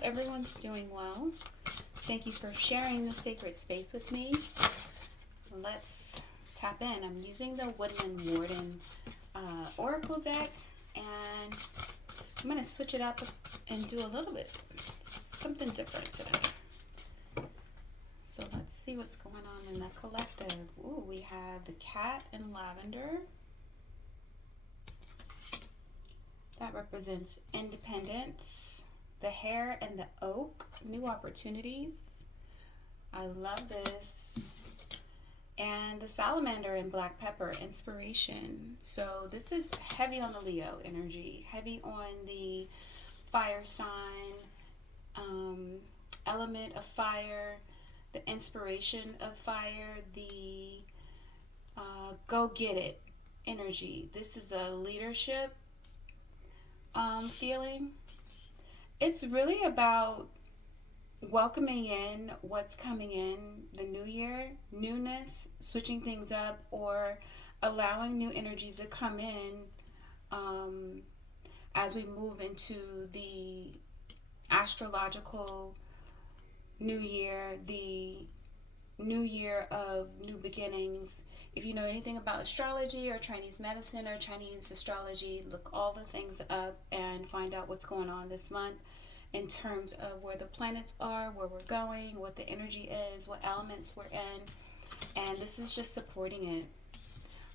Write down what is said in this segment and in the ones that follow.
hope everyone's doing well. Thank you for sharing the sacred space with me. Let's tap in. I'm using the Woodland Warden Oracle deck, and I'm going to switch it up and do a little bit something different today. So let's see what's going on in the collective. Ooh, we have the cat and lavender. That represents independence. The hare and the oak, new opportunities. I love this. And the salamander and black pepper, inspiration. So this is heavy on the Leo energy, heavy on the fire sign, element of fire, the inspiration of fire, the go get it energy. This is a leadership feeling. It's really about welcoming in what's coming in the new year, newness, switching things up, or allowing new energies to come in as we move into the astrological new year, the new year of new beginnings. If you know anything about astrology or Chinese medicine or Chinese astrology, look all the things up and find out what's going on this month in terms of where the planets are, where we're going, what the energy is, what elements we're in, and this is just supporting it.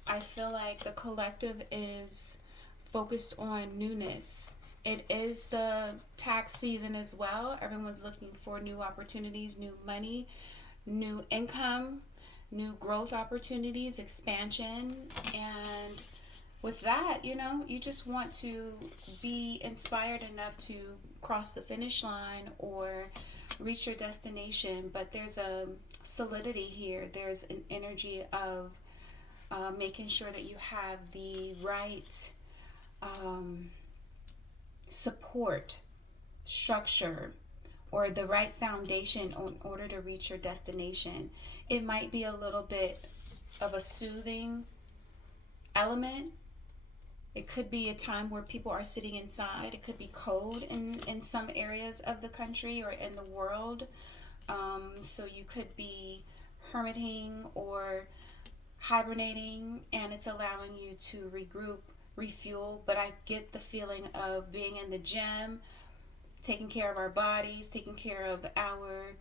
I feel like the collective is focused on newness. It is the tax season as well. Everyone's looking for new opportunities, new money, new income, new growth opportunities, expansion. And with that, you just want to be inspired enough to cross the finish line or reach your destination. But there's a solidity here. There's an energy of making sure that you have the right support, structure, or the right foundation in order to reach your destination. It might be a little bit of a soothing element. It could be a time where people are sitting inside. It could be cold in some areas of the country or in the world. So you could be hermiting or hibernating, and it's allowing you to regroup, refuel. But I get the feeling of being in the gym, taking care of our bodies, taking care of our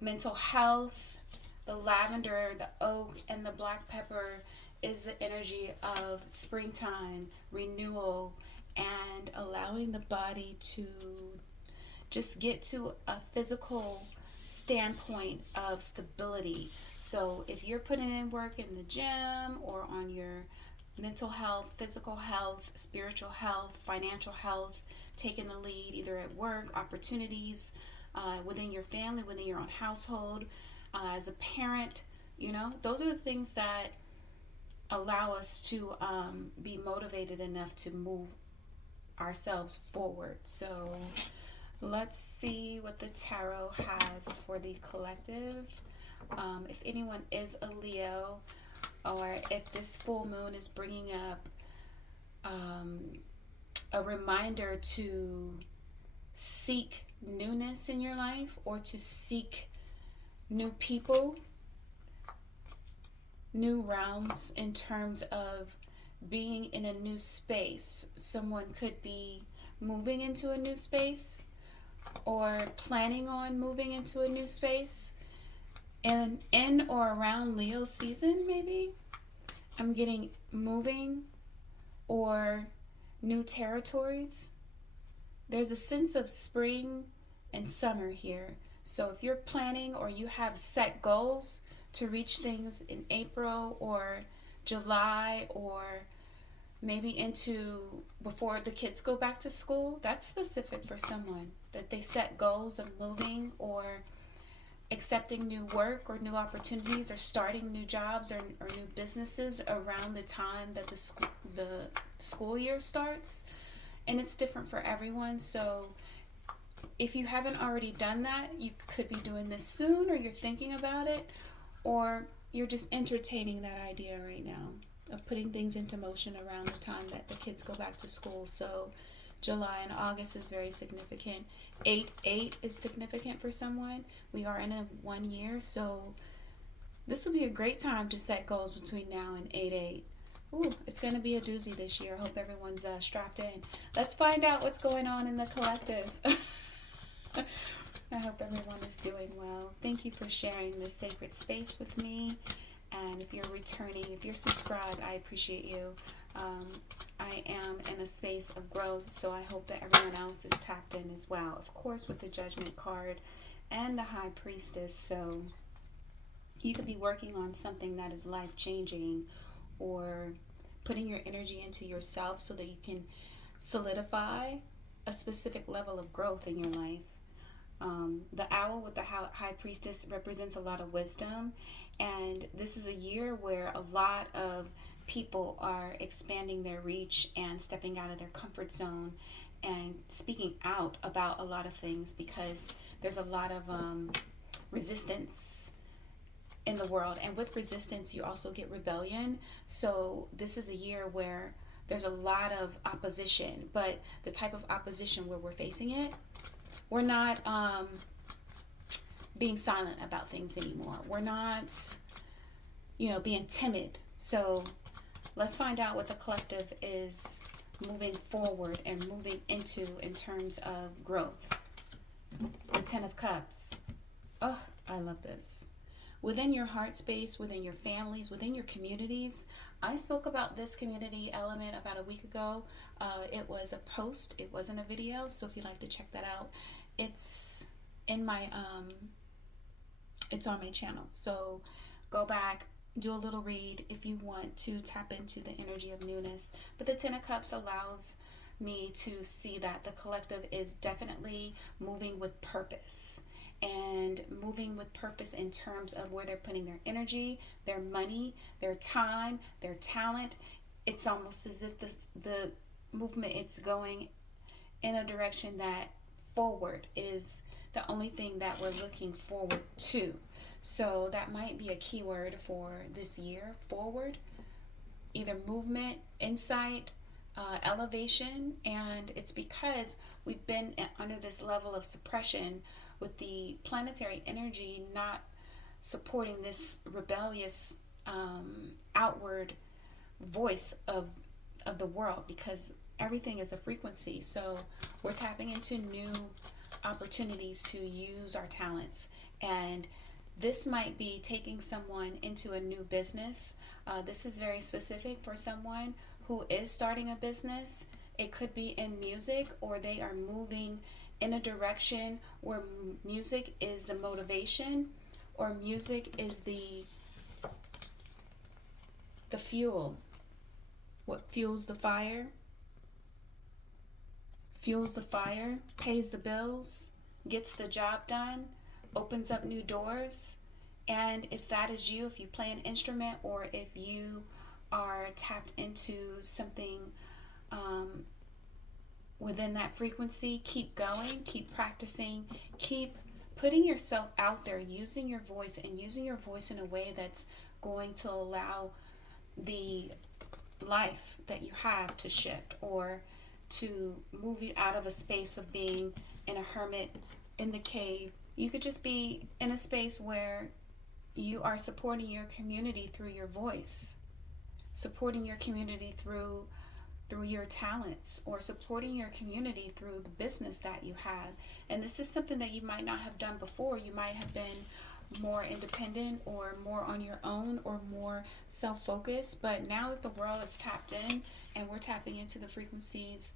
mental health. The lavender, the oak, and the black pepper is the energy of springtime, renewal, and allowing the body to just get to a physical standpoint of stability. So if you're putting in work in the gym or on your mental health, physical health, spiritual health, financial health, taking the lead either at work, opportunities within your family, within your own household, as a parent, those are the things that allow us to be motivated enough to move ourselves forward. So let's see what the tarot has for the collective. If anyone is a Leo, or if this full moon is bringing up a reminder to seek newness in your life, or to seek new people, new realms in terms of being in a new space. Someone could be moving into a new space or planning on moving into a new space. And in or around Leo season, maybe I'm getting moving or new territories. There's a sense of spring and summer here. So if you're planning or you have set goals to reach things in April or July, or maybe into before the kids go back to school, that's specific for someone, that they set goals of moving or accepting new work or new opportunities or starting new jobs or new businesses around the time that the school year starts. And it's different for everyone. So if you haven't already done that, you could be doing this soon, or you're thinking about it, or you're just entertaining that idea right now of putting things into motion around the time that the kids go back to school. So July and August is very significant. 8-8 is significant for someone. We are in a 1 year, so this would be a great time to set goals between now and 8-8. Ooh, it's going to be a doozy this year. I hope everyone's strapped in. Let's find out what's going on in the collective. I hope everyone is doing well. Thank you for sharing this sacred space with me. And if you're returning, if you're subscribed, I appreciate you. I am in a space of growth, so I hope that everyone else is tapped in as well. Of course, with the Judgment card and the High Priestess, so you could be working on something that is life-changing, or putting your energy into yourself so that you can solidify a specific level of growth in your life. The owl with the High Priestess represents a lot of wisdom, and this is a year where a lot of people are expanding their reach and stepping out of their comfort zone and speaking out about a lot of things, because there's a lot of resistance in the world, and with resistance you also get rebellion. So this is a year where there's a lot of opposition, but the type of opposition where we're facing it, we're not being silent about things anymore. We're not, being timid. So let's find out what the collective is moving forward and moving into in terms of growth. The Ten of Cups. Oh, I love this. Within your heart space, within your families, within your communities. I spoke about this community element about a week ago. It was a post. It wasn't a video. So if you'd like to check that out, it's in my it's on my channel. So go back, do a little read if you want to tap into the energy of newness. But the Ten of Cups allows me to see that the collective is definitely moving with purpose, and moving with purpose in terms of where they're putting their energy, their money, their time, their talent. It's almost as if the movement, it's going in a direction that forward is the only thing that we're looking forward to. So that might be a keyword for this year, forward, either movement, insight, elevation. And it's because we've been under this level of suppression with the planetary energy not supporting this rebellious outward voice of the world, because everything is a frequency. So we're tapping into new opportunities to use our talents, and this might be taking someone into a new business. This is very specific for someone who is starting a business. It could be in music, or they are moving in a direction where music is the motivation, or music is the fuel. What fuels the fire? Fuels the fire, pays the bills, gets the job done, opens up new doors. And if that is you, if you play an instrument, or if you are tapped into something within that frequency, keep going, keep practicing, keep putting yourself out there, using your voice, and using your voice in a way that's going to allow the life that you have to shift, or to move you out of a space of being in a hermit in the cave. You could just be in a space where you are supporting your community through your voice, supporting your community through your talents, or supporting your community through the business that you have. And this is something that you might not have done before. You might have been more independent, or more on your own, or more self-focused. But now that the world is tapped in, and we're tapping into the frequencies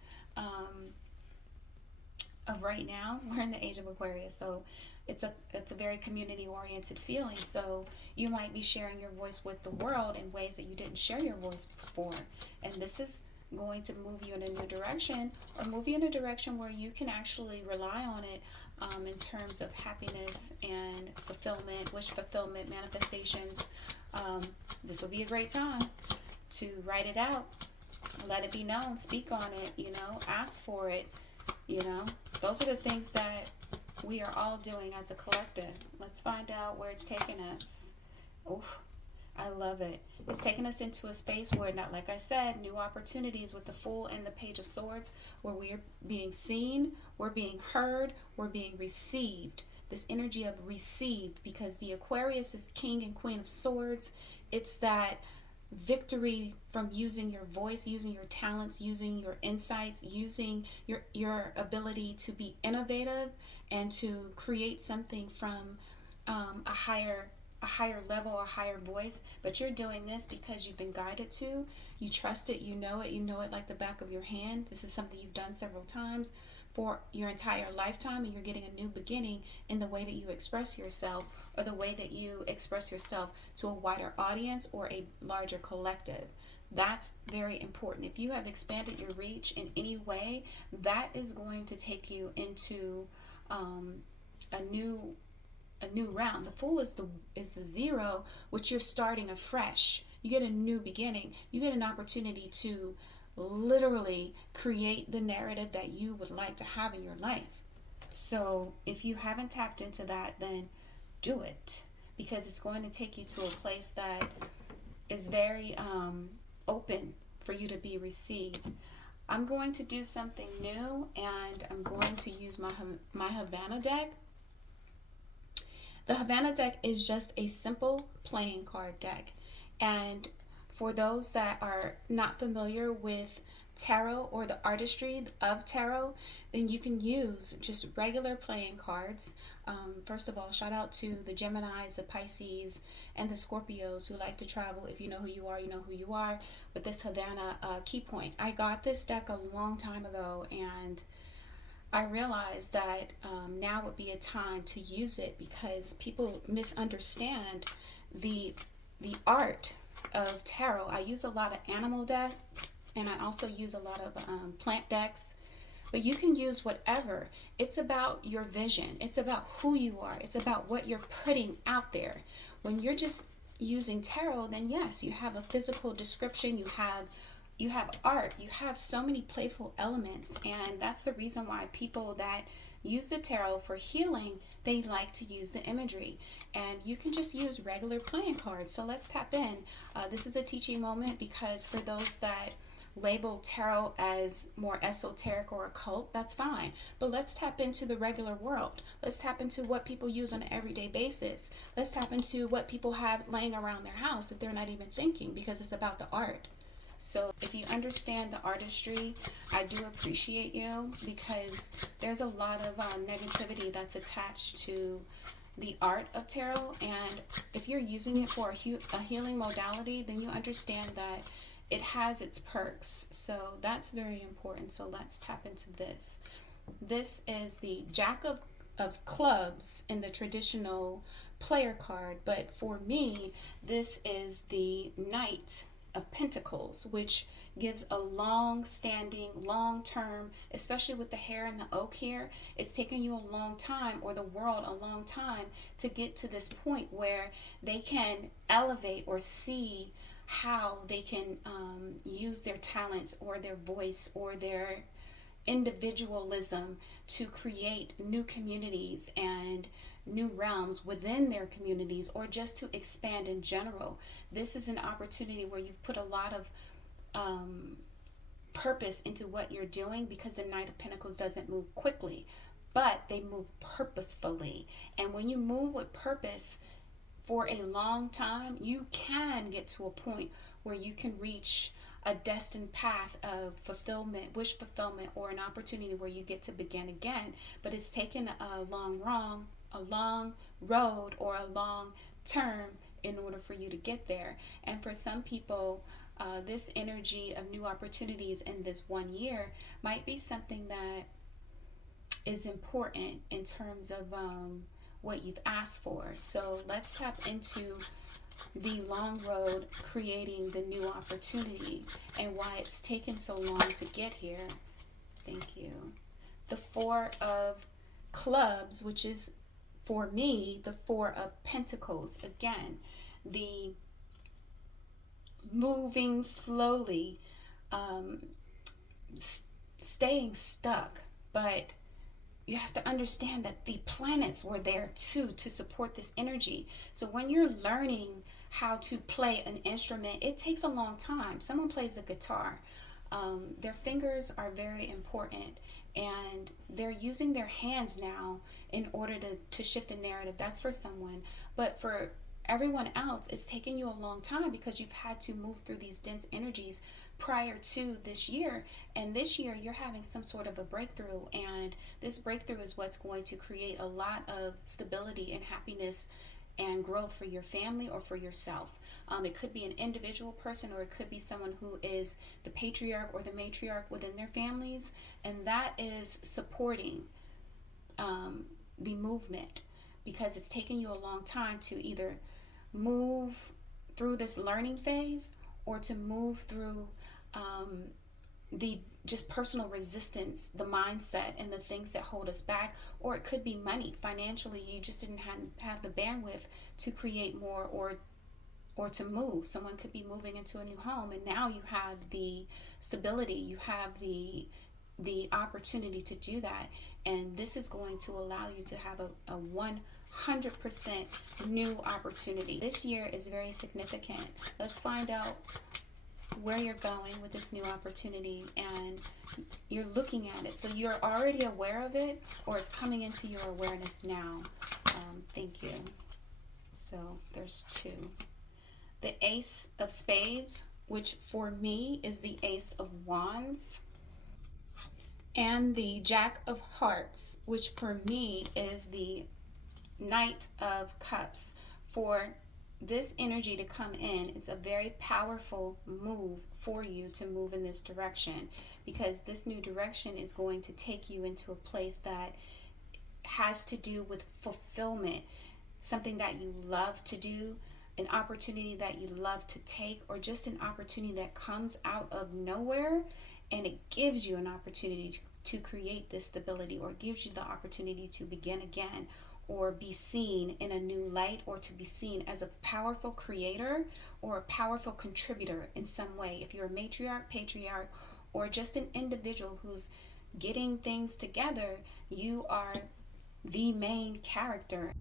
of right now, we're in the age of Aquarius, so it's a very community oriented feeling. So you might be sharing your voice with the world in ways that you didn't share your voice before, and this is going to move you in a new direction, or move you in a direction where you can actually rely on it in terms of happiness and fulfillment, wish fulfillment, manifestations. This will be a great time to write it out, let it be known, speak on it, ask for it. Those are the things that we are all doing as a collective. Let's find out where it's taking us. Oh, I love it. It's taking us into a space where, not like I said, new opportunities with the Fool and the Page of Swords, where we're being seen, we're being heard, we're being received. This energy of received, because the Aquarius is King and Queen of Swords. It's that victory from using your voice, using your talents, using your insights, using your ability to be innovative and to create something from a higher level, a higher voice. But you're doing this because you've been guided to. You trust it, you know it like the back of your hand. This is something you've done several times for your entire lifetime, and you're getting a new beginning in the way that you express yourself, or the way that you express yourself to a wider audience or a larger collective. That's very important. If you have expanded your reach in any way, that is going to take you into a new realm. The Fool is the zero, which you're starting afresh. You get a new beginning. You get an opportunity to literally create the narrative that you would like to have in your life. So if you haven't tapped into that, then do it, because it's going to take you to a place that is very open for you to be received. I'm going to do something new, and I'm going to use my Havana deck. The Havana deck is just a simple playing card deck. And for those that are not familiar with tarot or the artistry of tarot, then you can use just regular playing cards. First of all, shout out to the Geminis, the Pisces, and the Scorpios who like to travel. If you know who you are, you know who you are. With this Havana key point, I got this deck a long time ago, and I realized that now would be a time to use it, because people misunderstand the art of tarot. I use a lot of animal deck, and I also use a lot of plant decks, but you can use whatever. It's about your vision. It's about who you are. It's about what you're putting out there. When you're just using tarot, then yes, you have a physical description, you have art, you have so many playful elements, and that's the reason why people that use the tarot for healing, they like to use the imagery. And you can just use regular playing cards. So let's tap in. This is a teaching moment, because for those that label tarot as more esoteric or occult, that's fine. But let's tap into the regular world. Let's tap into what people use on an everyday basis. Let's tap into what people have laying around their house that they're not even thinking, because it's about the art. So if you understand the artistry, I do appreciate you, because there's a lot of negativity that's attached to the art of tarot. And if you're using it for a healing modality, then you understand that it has its perks. So that's very important. So let's tap into this. This is the Jack of Clubs in the traditional player card, but for me, this is the Knight of Pentacles, which gives a long-standing, long-term, especially with the hair and the oak here, it's taken you a long time, or the world a long time, to get to this point where they can elevate or see how they can use their talents or their voice or their individualism to create new communities and new realms within their communities, or just to expand in general. This is an opportunity where you've put a lot of purpose into what you're doing, because the Knight of Pentacles doesn't move quickly, but they move purposefully. And when you move with purpose for a long time, you can get to a point where you can reach a destined path of fulfillment, wish fulfillment, or an opportunity where you get to begin again. But it's taken a long road or a long term in order for you to get there. And for some people, this energy of new opportunities in this 1 year might be something that is important in terms of what you've asked for. So let's tap into the long road, creating the new opportunity, and why it's taken so long to get here. Thank you. The Four of Clubs, which is for me the Four of Pentacles. Again, the moving slowly, staying stuck, but you have to understand that the planets were there too to support this energy. So when you're learning how to play an instrument. It takes a long time. Someone plays the guitar. Their fingers are very important, and they're using their hands now in order to shift the narrative. That's for someone. But for everyone else, it's taking you a long time because you've had to move through these dense energies prior to this year. And this year, you're having some sort of a breakthrough. And this breakthrough is what's going to create a lot of stability and happiness and growth for your family or for yourself. It could be an individual person, or it could be someone who is the patriarch or the matriarch within their families, and that is supporting the movement, because it's taken you a long time to either move through this learning phase or to move through the just personal resistance, the mindset, and the things that hold us back. Or it could be money. Financially, you just didn't have the bandwidth to create more, or to move. Someone could be moving into a new home, and now you have the stability, you have the opportunity to do that. And this is going to allow you to have a 100% new opportunity. This year is very significant. Let's find out where you're going with this new opportunity, and you're looking at it. So you're already aware of it, or it's coming into your awareness now. Thank you. So there's two. The Ace of Spades, which for me is the Ace of Wands, and the Jack of Hearts, which for me is the Knight of Cups. For this energy to come in, it's a very powerful move for you to move in this direction, because this new direction is going to take you into a place that has to do with fulfillment, something that you love to do, an opportunity that you love to take, or just an opportunity that comes out of nowhere, and it gives you an opportunity to create this stability, or gives you the opportunity to begin again, or be seen in a new light, or to be seen as a powerful creator or a powerful contributor in some way. If you're a matriarch, patriarch, or just an individual who's getting things together, you are the main character.